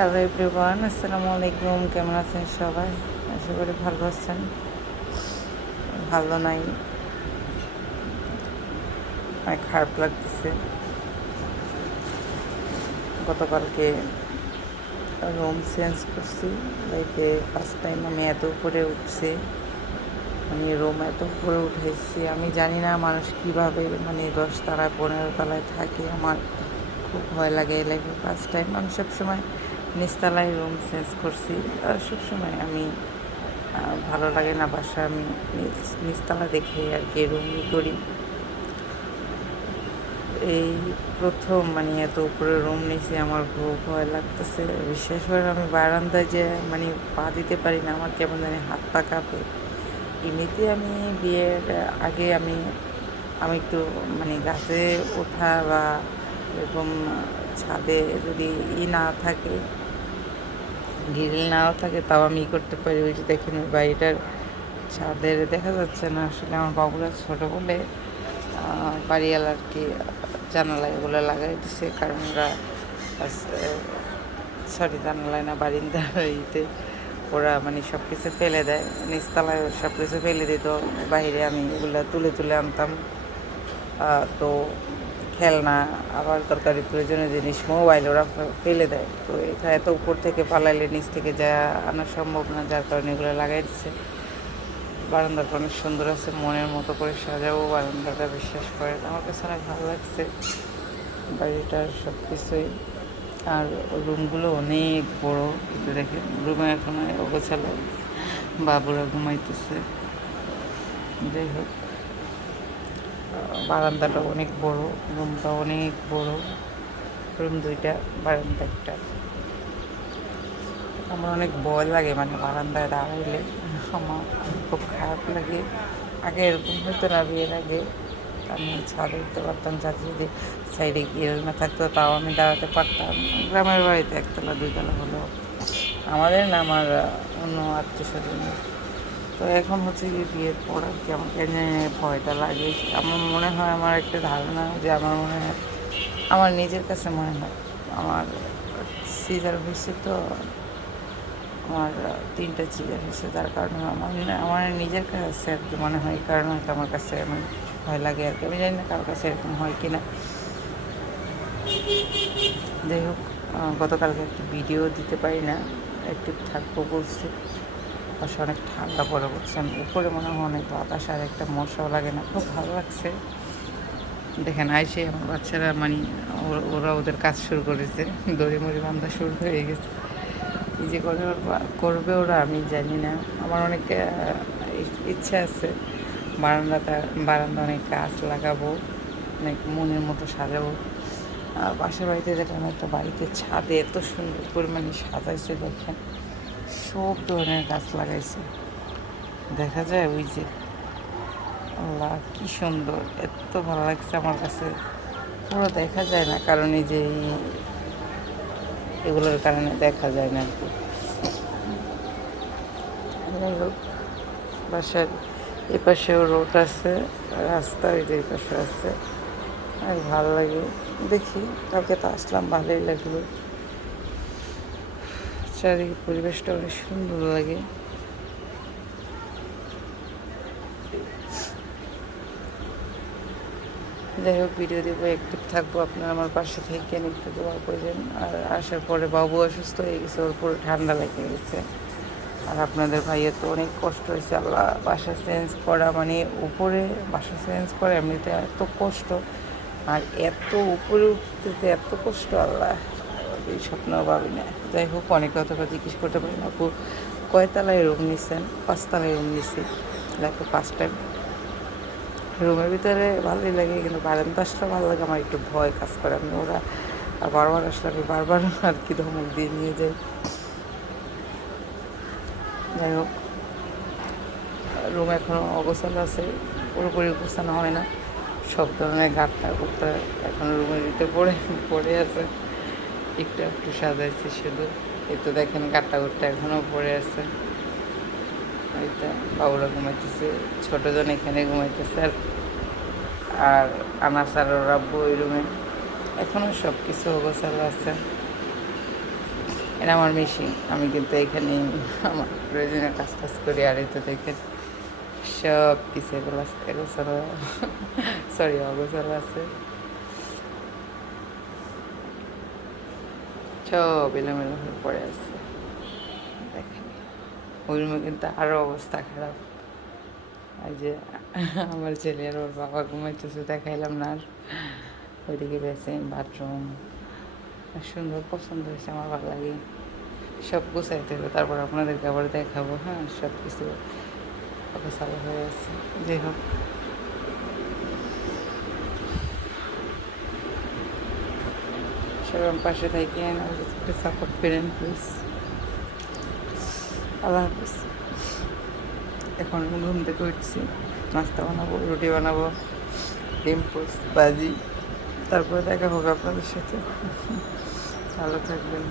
Hello everyone, আসসালামু আলাইকুম। কেমন আছেন সবাই? আশা করি ভালো আছেন। ভালো নাই, অনেক খারাপ লাগতেছে। গতকালকে রুম চেঞ্জ করছি, লাইফে ফার্স্ট টাইম আমি এত উপরে উঠছি, মানে রুম এত উপরে উঠেছি। আমি জানি না মানুষ কীভাবে মানে 10 তলায় 15 তলায় থাকে। আমার খুব ভয় লাগে। লাইফে ফার্স্ট টাইম আমি সবসময় নিচতলায় রুম চেঞ্জ করছি। আর সবসময় আমি ভালো লাগে না বাসা, আমি নিচতলা দেখে আর কি রুমই করি। এই প্রথম মানে এত উপরে রুম নিয়েছি, আমার খুব ভয় লাগতেছে। বিশেষ করে আমি বারান্দায় যে মানে পা দিতে পারি না, আমার কেমন জানি হাত পা কাঁপে। এমনিতে আমি বিয়ের আগে আমি আমি একটু মানে গাছে ওঠা বা এরকম ছাদে যদি না থাকে, গ্রিল নাও থাকে, তাও আমি করতে পারি। ওই যে দেখেন ওই বাড়িটার ছাদের দেখা যাচ্ছে না, আসলে আমার বাবুরা ছোটো বলে বাড়িওয়ালা আর কি জানালা এগুলো লাগাই দিছে, কারণ ওরা সরি জানালায় না, বারিন্দার ইতে ওরা মানে সব কিছু ফেলে দেয়। নিচতলায় সব কিছু ফেলে দিত, বাইরে আমি এগুলো তুলে তুলে আনতাম। তো খেলনা, আবার তরকারি প্রয়োজনীয় জিনিস, মোবাইল ওরা ফেলে দেয়। তো এটা এত উপর থেকে পালাইলে নিচ থেকে যা আনা সম্ভব না, যার কারণে এগুলো লাগাই দিচ্ছে। বারান্দাটা অনেক সুন্দর আছে, মনের মতো করে সাজাবো বারান্দাটা, বিশ্বাস করেন আমার কাছে অনেক ভালো লাগছে বাড়িটার সব কিছুই। আর রুমগুলো অনেক বড়, কিন্তু দেখেন রুমে এখন অগোছালো, বাবুরা ঘুমাইতেছে। যাই হোক, বারান্দাটা অনেক বড়, রুমটা অনেক বড়। রুম দুইটা, বারান্দা একটা। আমার অনেক ভয় লাগে মানে বারান্দায় দাঁড়াইলে, আমার খুব খারাপ লাগে। আগে এরকম হতো না, বিয়ের আগে আমি ছাদে উঠতে পারতাম, যাতে যদি সাইডে গ্রিল না থাকতো তাও আমি দাঁড়াতে পারতাম। গ্রামের বাড়িতে একতলা 2 তলা হলো আমাদের না, আমার অন্য আত্মীয় স্বজনের। তো এখন হচ্ছে কি বিয়ের পর আর কি আমার কেন ভয়টা লাগে। আমার মনে হয়, আমার একটা ধারণা যে আমার মনে হয়, আমার নিজের কাছে মনে হয়, আমার সিজার হয়েছে তো, আমার 3টা সিজার হয়েছে, যার কারণে আমার নিজের কাছে আর কি মনে হয়, এই কারণে হয়তো আমার কাছে আমার ভয় লাগে আর কি। আমি জানি না কারোর কাছে এরকম হয় কি না। যাই হোক, গতকালকে একটু ভিডিও দিতে পারি না, অ্যাক্টিভ থাকবো বলছি। পাশে অনেক ঠান্ডা পড়ে বলছেন, উপরে মনে হয় অনেক বাতাস, আর একটা মশাও লাগে না, খুব ভালো লাগছে। দেখেন আইসে আমার বাচ্চারা মানে ওরা ওদের কাজ শুরু করেছে, দড়ি মুড়ি বান্ধা শুরু হয়ে গেছে। কী যে করবে ওরা আমি জানি না। আমার অনেক ইচ্ছা আছে বারান্দা অনেক গাছ লাগাবো, অনেক মনের মতো সাজাবো। পাশের বাড়িতে দেখলাম একটা বাড়িতে ছাদে এত সুন্দর পরিমাণে সাজাইছে, দেখেন সব ধরনের গাছ লাগাইছে, দেখা যায় ওই যে, আল্লাহ কি সুন্দর, এত ভালো লাগছে আমার কাছে। পুরো দেখা যায় না, কারণ এই যে এগুলোর কারণে দেখা যায় না আর কি। যাই হোক, বাসার এপাশেও রোড আছে, রাস্তা ওই যে এপাশে আছে, আর ভালো লাগে। দেখি, কালকে তো আসলাম, ভালোই লাগলো। চারিদিকে পরিবেশটা অনেক সুন্দর লাগে। যাই হোক, ভিডিও দেবো, অ্যাক্টিভ থাকবো, আপনারা আমার পাশে থেকে একটু দোয়া করবেন। আর আসার পরে বাবু অসুস্থ হয়ে গেছে, ওর পুরো ঠান্ডা লেগে গেছে। আর আপনাদের ভাইয়ের তো অনেক কষ্ট হয়েছে, আল্লাহ। বাসা চেঞ্জ করা মানে উপরে বাসা চেঞ্জ করা এমনিতে এত কষ্ট, আর এত উপরে উঠতেছে এত কষ্ট, আল্লাহ এই স্বপ্নও ভাবি না। যাই হোক, অনেক কথা জিজ্ঞেস করতে পারি না। আপু কয়তলায় রুম নিচ্ছেন? 5 তলায় রুম নিচ্ছি, লাইফে ফার্স্ট টাইম। রুমের ভিতরে ভালোই লাগে, কিন্তু বারান্দা আসলে ভালো লাগে। আমার একটু ভয় কাজ করে, আমি ওরা বারবার আসলে আমি বারবার আর কি ধমক দিয়ে নিয়ে যাই। যাই হোক, রুম এখনও অগোছালো আছে, পুরোপুরি গোছানো হয় না। সব ধরনের গাঁটটা গুঁটটা এখনও রুমের ভিতরে পড়ে আছে, একটু একটু সাজাইছি শুধু। এই তো দেখেন গাঁটটা গুঁটটা এখনও পড়ে আছে। এইটা বাবুরা ঘুমাইতেছে, ছোটোজন এখানে ঘুমাইতেছে, আর আনাস আর ওর আব্বু ওই রুমে। এখনও সব কিছু অগোছালো আছে। এটা আমার মেশিন, আমি কিন্তু এখানে আমার প্রয়োজনীয় কাজ টাজ করি। আর এই তো দেখেন সব কিছু এগুলো এগোছালো, সরি অগোছালো আছে, সব এলোমেলো হয়ে পড়ে আছে। দেখেন ওই রুমে কিন্তু আরও অবস্থা খারাপ। এই যে আমার ছেলে আর ওর বাবা ঘুমাইতেছে, দেখাইলাম না আর। ওইদিকে বেসিন, বাথরুম সুন্দর পছন্দ হয়েছে, আমার ভালো লাগে। সব গুছাইতে হবে, তারপর আপনাদেরকে আবার দেখাবো। হ্যাঁ, সব কিছু অগোছালো হয়ে আছে। যাই হোক, সবাই পাশে থাকেন, একটু সাপোর্ট করেন প্লিজ। আল্লাহ হাফিজ। এখন ঘুম থেকে উঠছি, নাস্তা বানাবো, রুটি বানাবো, ডিম পোস্ট ভাজি, তারপরে দেখা হবে আপনাদের সাথে। ভালো থাকবেন।